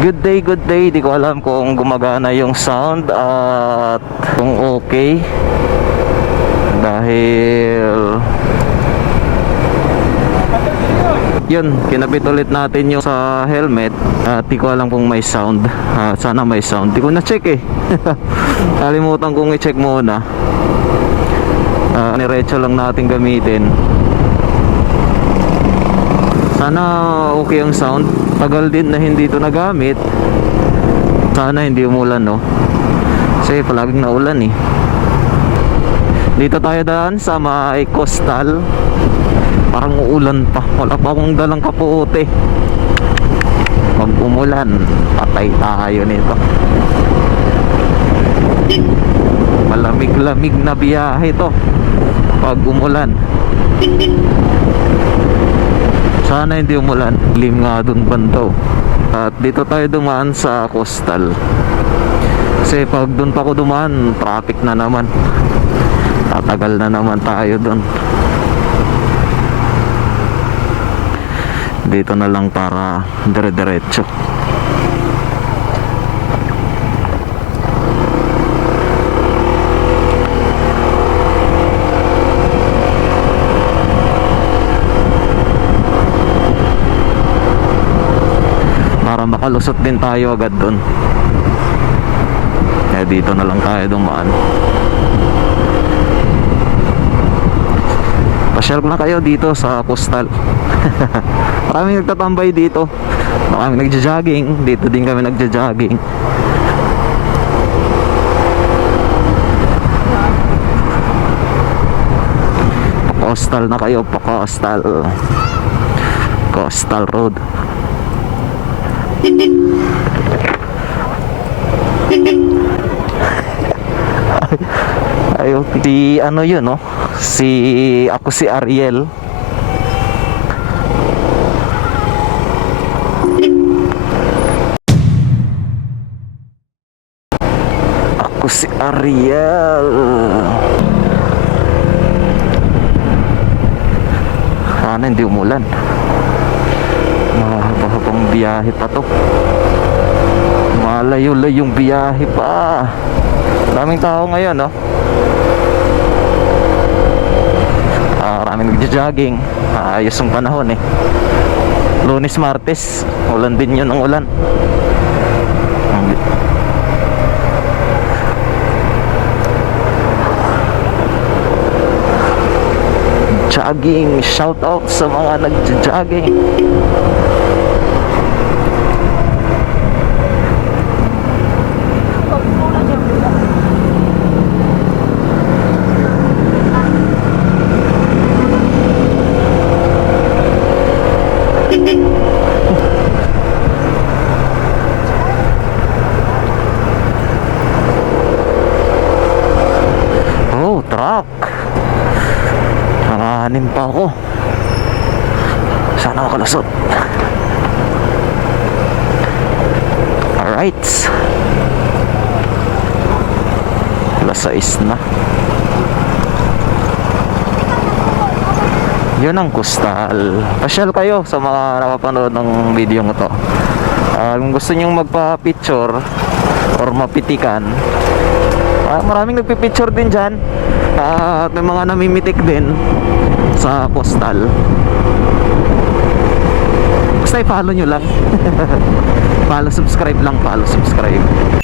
Good day, good day. Di ko alam kung gumagana yung sound at kung okay. Dahil yun, kinabit ulit natin yung sa helmet at di ko alam kung may sound. Ah, sana may sound. Di ko na-check eh. Kalimutan kong i-check muna. Ah, niretso lang natin gamitin. Sana okay ang sound. Tagal din na hindi ito nagamit. Sana hindi umulan, no? Kasi palaging naulan eh. Dito tayo daan sa may coastal. Parang uulan pa. Wala pa akong dalang kapuote. Pag umulan, patay tayo nito. Malamig-lamig na biyahe to. Pag umulan. Sana hindi umulan. Lim nga dun bandaw. At dito tayo dumaan sa coastal. Kasi pag dun pa ako dumaan, traffic na naman. Tatagal na naman tayo dun. Dito na lang para dire-diretso. Para makalusot din tayo agad doon kaya dito na lang tayo dumaan. Pasyal na kayo dito sa coastal maraming nagtatambay dito. Maraming nagja-jogging. Dito din kami nagja-jogging. Coastal na kayo pa coastal coastal road Ayo, si ano yun, no? Si ako si Ariel. Ako si Ariel. Sana hindi umulan. Biyahe pa to. Malayo-layong biyahe pa. Daming tao ngayon, no? Ah, maraming nagja-jogging. Ayos ang panahon eh. Lunes, Martes, ulan din yun ang ulan. Jogging, shout out sa mga nagja-jogging. Oh, truck. Nangahanin pa ako. Sana makalusot. Alright. Alas 6 na. Yun ang kustal. Pasyal kayo sa mga nakapanood ng video ko to. Ah, kung gusto nyong magpa-picture or mapitikan, Ah, maraming nagpipicture din dyan Ah, At may mga namimitik din Sa postal Basta i-follow nyo lang Follow, subscribe lang Follow, subscribe